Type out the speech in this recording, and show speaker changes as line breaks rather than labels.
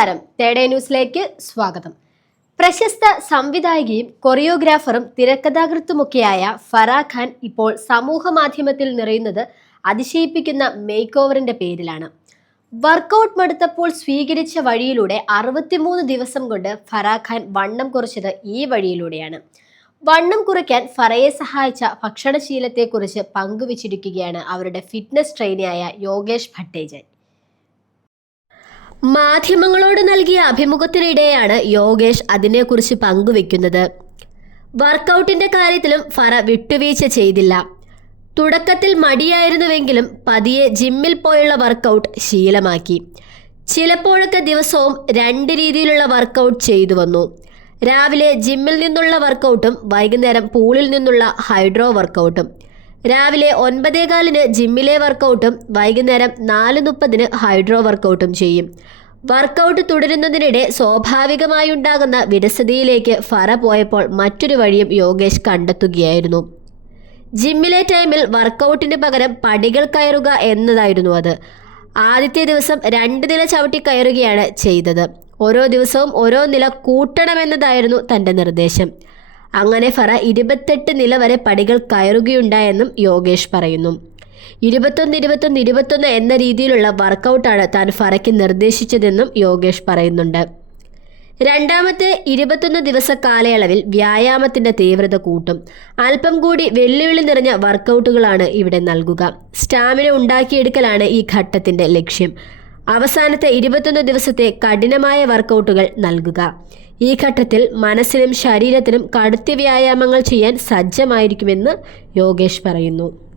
നമസ്കാരം. തേടേ ന്യൂസിലേക്ക് സ്വാഗതം. പ്രശസ്ത സംവിധായകയും കൊറിയോഗ്രാഫറും തിരക്കഥാകൃത്തുമൊക്കെയായ ഫറാ ഖാൻ ഇപ്പോൾ സമൂഹ മാധ്യമത്തിൽ നിറയുന്നത് അതിശയിപ്പിക്കുന്ന മേക്ക് ഓവറിന്റെ പേരിലാണ്. വർക്കൗട്ട് മടുത്തപ്പോൾ സ്വീകരിച്ച വഴിയിലൂടെ അറുപത്തിമൂന്ന് ദിവസം കൊണ്ട് ഫറാ ഖാൻ വണ്ണം കുറച്ചത് ഈ വഴിയിലൂടെയാണ്. വണ്ണം കുറയ്ക്കാൻ ഫറയെ സഹായിച്ച ഭക്ഷണശീലത്തെക്കുറിച്ച് പങ്കുവച്ചിരിക്കുകയാണ് അവരുടെ ഫിറ്റ്നസ് ട്രെയിനിയായ യോഗേഷ് ഭട്ടേജൻ. മാധ്യമങ്ങളോട് നൽകിയ അഭിമുഖത്തിനിടെയാണ് യോഗേഷ് അതിനെക്കുറിച്ച് പങ്കുവെക്കുന്നത്. വർക്കൗട്ടിന്റെ കാര്യത്തിലും ഫറ വിട്ടുവീഴ്ച ചെയ്തില്ല. തുടക്കത്തിൽ മടിയായിരുന്നുവെങ്കിലും പതിയെ ജിമ്മിൽ പോയുള്ള വർക്കൗട്ട് ശീലമാക്കി. ചിലപ്പോഴൊക്കെ ദിവസവും രണ്ട് രീതിയിലുള്ള വർക്കൗട്ട് ചെയ്തു വന്നു. രാവിലെ ജിമ്മിൽ നിന്നുള്ള വർക്കൗട്ടും വൈകുന്നേരം പൂളിൽ നിന്നുള്ള ഹൈഡ്രോ വർക്കൗട്ടും. രാവിലെ ഒൻപതേകാലിന് ജിമ്മിലെ വർക്കൗട്ടും വൈകുന്നേരം നാല് മുപ്പതിന് ഹൈഡ്രോ വർക്കൗട്ടും ചെയ്യും. വർക്കൗട്ട് തുടരുന്നതിനിടെ സ്വാഭാവികമായി ഉണ്ടാകുന്ന വിരസതയിലേക്ക് ഫറ പോയപ്പോൾ മറ്റൊരു വഴിയും യോഗേഷ് കണ്ടെത്തുകയായിരുന്നു. ജിമ്മിലെ ടൈമിൽ വർക്കൗട്ടിന് പകരം പടികൾ കയറുക എന്നതായിരുന്നു അത്. ആദ്യത്തെ ദിവസം രണ്ട് നില ചവിട്ടി കയറുകയാണ് ചെയ്തത്. ഓരോ ദിവസവും ഓരോ നില കൂട്ടണമെന്നതായിരുന്നു തന്റെ നിർദ്ദേശം. അങ്ങനെ ഫറ ഇരുപത്തെട്ട് നില വരെ പടികൾ കയറുകയുണ്ടായെന്നും യോഗേഷ് പറയുന്നു. ഇരുപത്തൊന്ന് ഇരുപത്തൊന്ന് ഇരുപത്തൊന്ന് എന്ന രീതിയിലുള്ള വർക്കൗട്ടാണ് താൻ ഫറയ്ക്ക് നിർദ്ദേശിച്ചതെന്നും യോഗേഷ് പറയുന്നുണ്ട്. രണ്ടാമത്തെ ഇരുപത്തൊന്ന് ദിവസ കാലയളവിൽ വ്യായാമത്തിന്റെ തീവ്രത കൂട്ടും. അല്പം കൂടി വെല്ലുവിളി നിറഞ്ഞ വർക്കൗട്ടുകളാണ് ഇവിടെ നൽകുക. സ്റ്റാമിന ഉണ്ടാക്കിയെടുക്കലാണ് ഈ ഘട്ടത്തിന്റെ ലക്ഷ്യം. അവസാനത്തെ ഇരുപത്തൊന്ന് ദിവസത്തെ കഠിനമായ വർക്കൗട്ടുകൾ നൽകുക. ഈ ഘട്ടത്തിൽ മനസ്സിനും ശരീരത്തിനും കടുത്ത വ്യായാമങ്ങൾ ചെയ്യാൻ സജ്ജമായിരിക്കുമെന്ന് യോഗേഷ് പറയുന്നു.